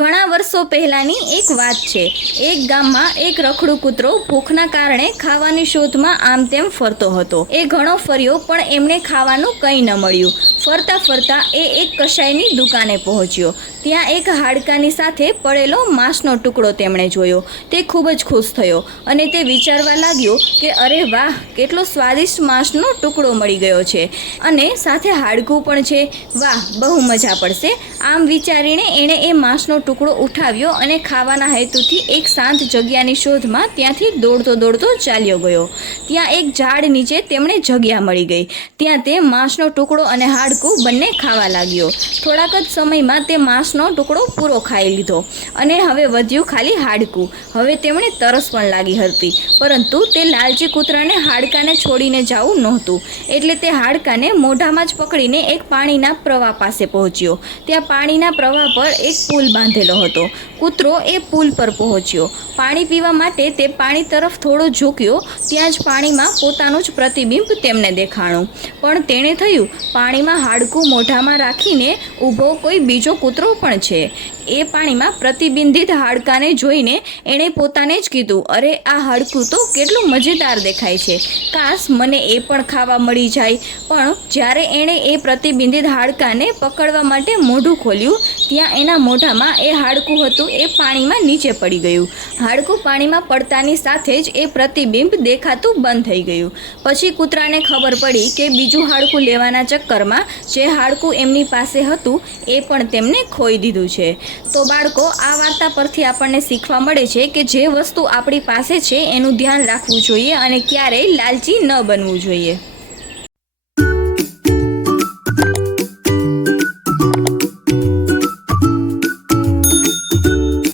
ઘણા વર્ષો પહેલાંની એક વાત છે। એક ગામમાં એક રખડું કૂતરો ભૂખના કારણે ખાવાની શોધમાં આમ તેમ ફરતો હતો। એ ઘણો ફર્યો પણ એમને ખાવાનું કંઈ ન મળ્યું। ફરતા ફરતા એ એક કશાયની દુકાને પહોંચ્યો। ત્યાં એક હાડકાની સાથે પડેલો માંસનો ટુકડો તેમણે જોયો। તે ખૂબ જ ખુશ થયો અને તે વિચારવા લાગ્યો કે અરે વાહ, કેટલો સ્વાદિષ્ટ માંસનો ટુકડો મળી ગયો છે અને સાથે હાડકું પણ છે। વાહ, બહુ મજા પડશે। આમ વિચારીને એણે એ માંસનો ટુકડો ઉઠાવ્યો અને ખાવાના હેતુથી એક શાંત જગ્યાની શોધમાં ત્યાંથી દોડતો દોડતો ચાલ્યો ગયો। ત્યાં એક ઝાડ નીચે તેમણે જગ્યા મળી ગઈ। ત્યાં તે માંસનો ટુકડો અને હાડકું બંને ખાવા લાગ્યો। થોડાક જ સમયમાં તે માંસનો ટુકડો પૂરો ખાઈ લીધો અને હવે વધ્યું ખાલી હાડકું। હવે તેમણે તરસ પણ લાગી હતી, પરંતુ તે લાલચી કૂતરાને હાડકાને છોડીને જવું નહોતું, એટલે તે હાડકાને મોઢામાં જ પકડીને એક પાણીના પ્રવાહ પાસે પહોંચ્યો। ત્યાં પાણીના પ્રવાહ પર એક પુલ બાંધેલો હતો। કૂતરો એ પુલ પર પહોંચ્યો। પાણી પીવા માટે તે પાણી તરફ થોડો ઝૂક્યો। ત્યાં જ પાણીમાં પોતાનું જ પ્રતિબિંબ તેમને દેખાણું, પણ તેણે થયું પાણીમાં હાડકું મોઢામાં રાખીને ઊભો કોઈ બીજો કૂતરો પણ છે। એ પાણીમાં પ્રતિબિંબિત હાડકાને જોઈને એણે પોતાને જ કીધું, અરે આ હાડકું તો કેટલું મજેદાર દેખાય છે, કાશ મને એ પણ ખાવા મળી જાય। પણ જ્યારે એણે એ પ્રતિબિંબિત હાડકાને પકડવા માટે મોઢું ખોલ્યું, ત્યાં એના મોઢામાં એ હાડકું હતું એ પાણીમાં નીચે પડી ગયું। હાડકું પાણીમાં પડતાની સાથે જ એ પ્રતિબિંબ દેખાતું બંધ થઈ ગયું। પછી કૂતરાને ખબર પડી કે બીજું હાડકું લેવાના ચક્કરમાં જે હાડકું એમની પાસે હતું એ પણ તેમને ખોઈ દીધું છે। તો બાળકો, આ વાર્તા પરથી આપણને શીખવા મળે છે કે જે વસ્તુ આપણી પાસે છે એનું ધ્યાન રાખવું જોઈએ અને ક્યારેય લાલચી ન બનવું જોઈએ।